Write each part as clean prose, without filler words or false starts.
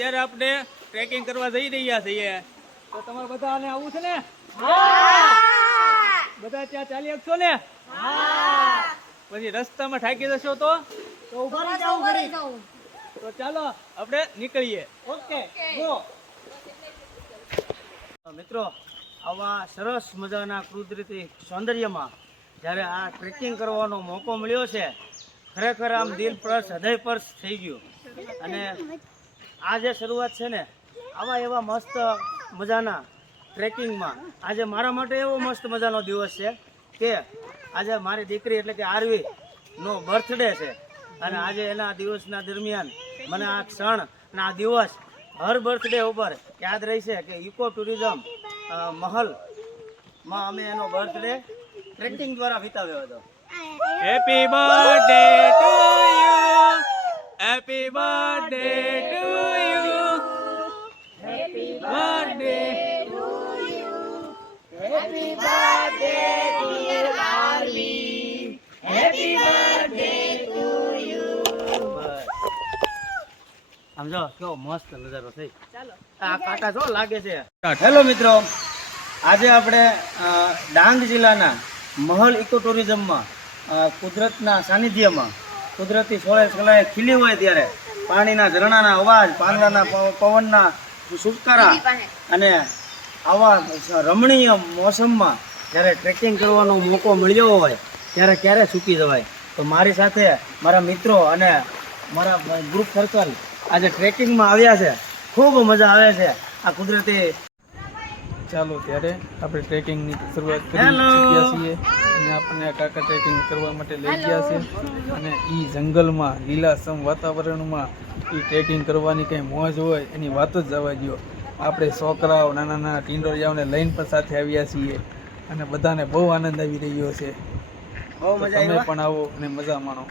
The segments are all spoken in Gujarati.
અત્યારે આપણે ટ્રેકિંગ કરવા જઈ રહ્યા છીએ, તો તમારે બધાને આવું છે ને? બધા ત્યાં ચાલી શકશો ને? પછી રસ્તામાં થાકી જશો તો ચાલો આપણે નીકળીએ. Okay go. મિત્રો, આવા સરસ મજાના કુદરતી સૌંદર્યમાં જ્યારે આ ટ્રેકિંગ કરવાનો મોકો મળ્યો છે, ખરેખર આમ દિલ પર હૃદય પર થઈ ગયું. અને આ જે શરૂઆત છે ને આવા એવા મસ્ત મજાના ટ્રેકિંગમાં, આજે મારા માટે એવો મસ્ત મજાનો દિવસ છે કે આજે મારી દીકરી એટલે કે આરવી નો બર્થડે છે. અને આજે એના દિવસના દરમિયાન મને આ ક્ષણ અને આ દિવસ હર બર્થડે ઉપર યાદ રહેશે કે ઇકો ટુરિઝમ મહલમાં અમે એનો બર્થડે ટ્રેકિંગ દ્વારા વિતાવ્યો હતો. Happy birthday to you, happy birthday to you, happy birthday to you, happy birthday dear Aarvi, happy birthday to you. સમજો કેવો મસ્ત નજારો થઈ. ચાલો આ કાકા જો લાગે છે. હેલો મિત્રો, આજે આપણે ડાંગ જિલ્લાના મહલ ઇકો ટુરિઝમમાં કુદરતના સાનિધ્યમાં કુદરતી સોળે સલાએ ખીલી હોય ત્યારે પાણીના ઝરણાના અવાજ, પાંદડાના પવનના સુટકારા અને આવા રમણીય મોસમમાં જ્યારે ટ્રેકિંગ કરવાનો મોકો મળ્યો હોય ત્યારે ક્યારે ચૂકી જવાય. તો મારી સાથે મારા મિત્રો અને મારા ગ્રુપ સર્કલ આજે ટ્રેકિંગમાં આવ્યા છે. ખૂબ મજા આવે છે આ કુદરતી. ચાલો ત્યારે આપણે ટ્રેકિંગની શરૂઆત કરી ચૂક્યા છીએ અને આપણને આ કાકા ટ્રેકિંગ કરવા માટે લઈ ગયા છે. અને એ જંગલમાં લીલાછમ વાતાવરણમાં એ ટ્રેકિંગ કરવાની કંઈ મોજ હોય એની વાત જ જવા દો. આપણે છોકરાઓ, નાના નાના ટીંડોળિયાઓને લઈને પણ સાથે આવ્યા છીએ અને બધાને બહુ આનંદ આવી રહ્યો છે. તમે પણ આવો અને મજા માણો.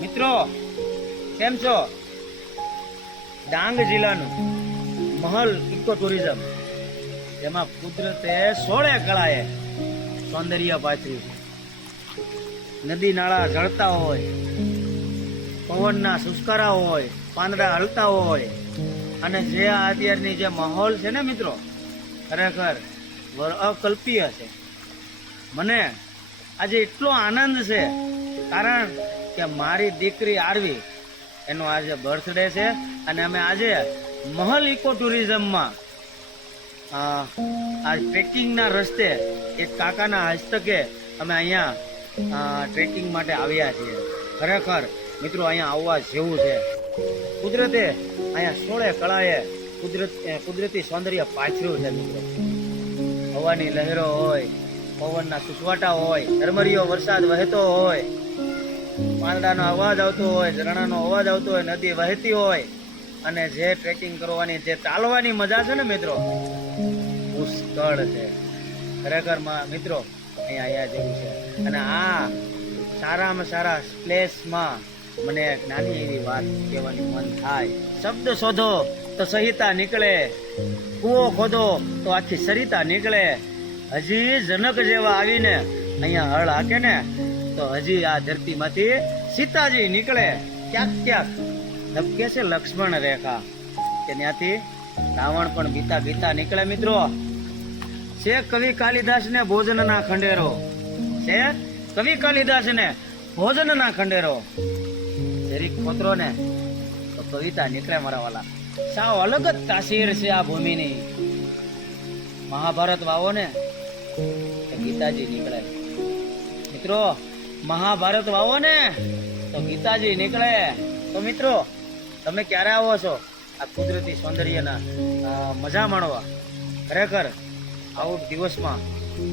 મિત્રો કેમ છો? ડાંગ જિલ્લાનું મહલ ઇકો ટુરિઝમ, જેમાં કુદરતે સોળે કળાએ સૌંદર્ય પાથર્યું છે. નદી નાળા ઝળતા હોય, પવનના સુસ્કારા હોય, પાંદડા હલતા હોય અને જે અત્યારની જે માહોલ છે ને મિત્રો, ખરેખર અકલ્પીય છે. મને આજે એટલો આનંદ છે કારણ કે મારી દીકરી આરવી એનો આજે બર્થડે છે અને અમે આજે મહલ ઇકો ટુરિઝમમાં આ ટ્રેકિંગના રસ્તે એક કાકાના હસ્તકે અમે અહીંયા ટ્રેકિંગ માટે આવ્યા છીએ. ખરેખર મિત્રો અહીંયા આવવા જેવું છે. કુદરતે અહીંયા સોળે કળાએ કુદરતી સૌંદર્ય પાથર્યું છે મિત્રો. હવાની લહેરો હોય, પવનના સુસવાટા હોય, ઝરમરીયો વરસાદ વહેતો હોય, પાંદડાનો અવાજ આવતો હોય, ઝરણાનો અવાજ આવતો હોય, નદી વહેતી હોય અને જે ટ્રેકિંગ કરવાની, જે ચાલવાની મજા છે ને મિત્રો, પુષ્કળ છે. ખરેખર મિત્રો અહીંયા જેવું છે. અને આ સારામાં સારા પ્લેસમાં મને એક નાની એવી વાત કહેવાની મન થાય. શબ્દ શોધો તો સહિતા નીકળે, કૂવો ખોદો તો આખી સરિતા નીકળે. હજી જનક જેવા આવીને અહીંયા હળ હાકે ને તો હજી આ ધરતીમાંથી સીતાજી નીકળે. ક્યાંક ક્યાંક ધબકે છે લક્ષ્મણ રેખા કે ત્યાંથી રાવણ પણ બીતા બીતા નીકળે. મિત્રો છે કવિ કાલિદાસ ને ભોજનના ખંડેરો, છે કવિ કાલિદાસ ને ભોજનના ખંડેરો. જરીક ખોતરો ને તો કવિતા નીકળે મારા વાલા. સાવ અલગ જ તાસીર છે આ ભૂમિની. મહાભારત વાવો ને તો ગીતાજી નીકળે. મિત્રો મહાભારત વાવો ને તો ગીતાજી નીકળે. તો મિત્રો તમે ક્યારે આવો છો આ કુદરતી સૌંદર્યના મજા માણવા? ખરેખર આઉટ દિવસમાં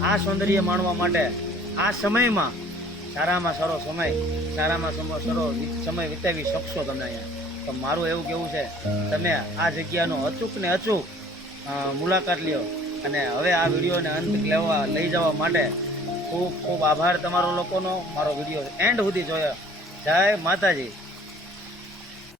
આ સૌંદર્ય માણવા માટે આ સમયમાં સારામાં સારો સમય વિતાવી શકશો તમે અહીંયા. તો મારું એવું કેવું છે, તમે આ જગ્યાનો અચૂક ને અચૂક મુલાકાત લ્યો. અને હવે આ વિડીયોને અંત લઈ જવા માટે ખૂબ ખૂબ આભાર તમારો લોકોનો. મારો વિડીયો એન્ડ સુધી જોયો. જય માતાજી.